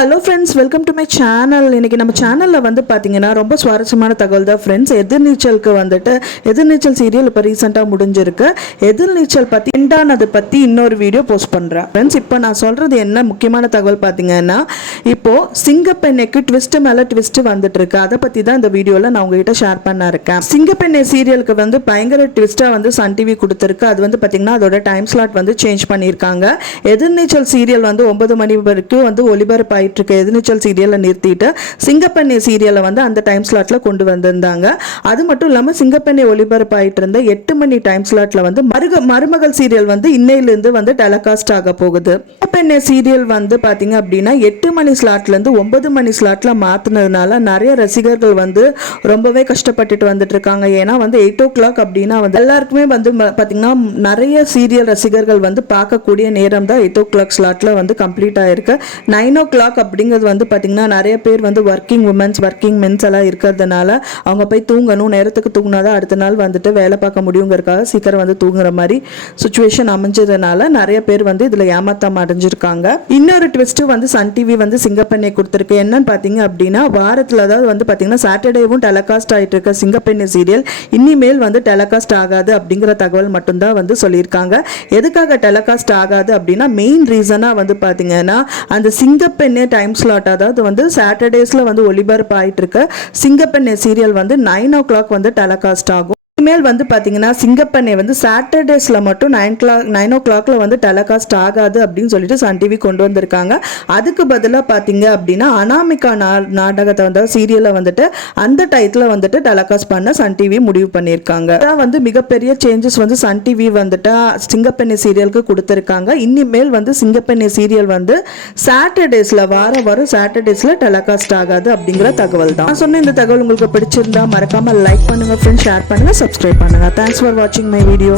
Hello friends, welcome to my channel. இன்றைக்கி நம்ம சேனலில் வந்து பார்த்தீங்கன்னா ரொம்ப சுவாரஸ்யமான தகவல் தான் ஃப்ரெண்ட்ஸ். எதிர்நீச்சலுக்கு வந்துட்டு எதிர்நீச்சல் சீரியல் இப்போ ரீசெண்டாக முடிஞ்சிருக்கு. எதிர்நீச்சல் பற்றி அதை பற்றி இன்னொரு வீடியோ போஸ்ட் பண்ணுறேன் ஃப்ரெண்ட்ஸ். இப்போ நான் சொல்கிறது என்ன முக்கியமான தகவல் பார்த்தீங்கன்னா, இப்போது சிங்கப்பெண்ணைக்கு ட்விஸ்ட்டு மேலே ட்விஸ்ட்டு வந்துட்டு இருக்கு. அதை பற்றி தான் இந்த வீடியோவில் நான் உங்ககிட்ட ஷேர் பண்ண இருக்கேன். சிங்கப்பெண்ணை சீரியலுக்கு வந்து பயங்கர ட்விஸ்ட்டாக வந்து சன் டிவி கொடுத்துருக்கு. அது வந்து பார்த்தீங்கன்னா அதோட டைம் ஸ்லாட் வந்து சேஞ்ச் பண்ணியிருக்காங்க. எதிர்நீச்சல் சீரியல் வந்து 9 மணி வரைக்கும் வந்து ஒளிபரப்பு எதிர்நீச்சல் சீரியலை நிறுத்திட்டு சிங்கப்பெண்ணை சீரியலை வந்து அந்த டைம் ஸ்லாட்ல கொண்டு வந்திருந்தாங்க. அது மட்டும் இல்லாமல் சிங்கப்பெண்ணை ஒளிபரப்பாயிட்டு இருந்த 8 மணி டைம் ஸ்லாட்ல வந்து மருமகள் சீரியல் வந்து இன்னையிலிருந்து வந்து டெலிகாஸ்ட் ஆக போகுது. சிங்கப்பெண்ணை சீரியல் வந்து பாத்தீங்க அப்படின்னா 8 மணி ஸ்லாட்ல இருந்து 9 மணி ஸ்லாட்ல மாத்தினதுனால நிறைய ரசிகர்கள் வந்து ரொம்பவே கஷ்டப்பட்டுட்டு வந்துட்டு இருக்காங்க. ஏன்னா வந்து 8 o'clock அப்படின்னா வந்து எல்லாருக்குமே வந்து பாத்தீங்கன்னா நிறைய சீரியல் ரசிகர்கள் வந்து பார்க்கக்கூடிய நேரம் தான் 8 o'clock ஸ்லாட்ல வந்து கம்ப்ளீட் ஆயிருக்கு. 9 o'clock அப்படிங்கிறது வந்து பார்த்தீங்கன்னா நிறைய பேர் வந்து ஒர்க்கிங் உமன்ஸ் ஒர்க்கிங் மென்ஸ் எல்லாம் இருக்கிறதுனால அவங்க போய் தூங்கணும், நேரத்துக்கு தூங்கினாதான் அடுத்த நாள் வந்துட்டு வேலை பார்க்க முடியுங்கிறதுக்காக சீக்கிரம் வந்து தூங்குற மாதிரி சுச்சுவேஷன் அமைஞ்சதுனால நிறைய பேர் வந்து இதில் ஏமாத்தம் அடைஞ்சிருக்காங்க. இன்னொரு ட்விஸ்ட் வந்து சன் டிவி வந்து சிங்கப்பெண்ணை கொடுத்துருக்கு. என்னன்னு பார்த்தீங்க அப்படின்னா வாரத்தில் அதாவது வந்து பார்த்தீங்கன்னா சாட்டர்டேவும் டெலிகாஸ்ட் ஆகிட்டு இருக்க சிங்கப்பெண்ணை சீரியல் இனிமேல் வந்து டெலிகாஸ்ட் ஆகாது அப்படிங்கிற தகவல் மட்டும்தான் வந்து சொல்லியிருக்காங்க. எதுக்காக டெலிகாஸ்ட் ஆகாது அப்படின்னா மெயின் ரீசனாக வந்து பார்த்தீங்கன்னா அந்த சிங்கப்பெண்ணை டைம் ஸ்லாட் அதாவது வந்து சாட்டர்டேஸ்ல வந்து ஒளிபரப்பு ஆயிட்டு இருக்க சிங்கப்பெண்ணை சீரியல் வந்து 9 o'clock வந்து டெலிகாஸ்ட் ஆகும். இனிமேல் வந்து பார்த்தீங்கன்னா சிங்கப்பெண்ணை வந்து சாட்டர்டேஸில் மட்டும் 9 o'clockல வந்து டெலிகாஸ்ட் ஆகாது அப்படின்னு சொல்லிட்டு சன் டிவி கொண்டு வந்திருக்காங்க. அதுக்கு பதிலாக பார்த்தீங்க அப்படின்னா அனாமிகா நாடகத்தை வந்து சீரியலை வந்துட்டு அந்த டயத்தில் வந்துட்டு டெலிகாஸ்ட் பண்ண சன் டிவி முடிவு பண்ணியிருக்காங்க. அதான் வந்து மிகப்பெரிய சேஞ்சஸ் வந்து சன் டிவி வந்துட்டு சிங்கப்பெண்ணை சீரியலுக்கு கொடுத்துருக்காங்க. இனிமேல் வந்து சிங்கப்பெண்ணை சீரியல் வந்து சாட்டர்டேஸில் வாரம் சாட்டர்டேஸில் டெலிகாஸ்ட் ஆகாது அப்படிங்கிற தகவல் தான். நான் சொன்ன இந்த தகவல் உங்களுக்கு பிடிச்சிருந்தா மறக்காம லைக் பண்ணுங்க ஃப்ரெண்ட்ஸ், ஷேர் பண்ணுங்க, சப்ஸ்கிரைப் பண்ணுங்க. Thanks for watching my video.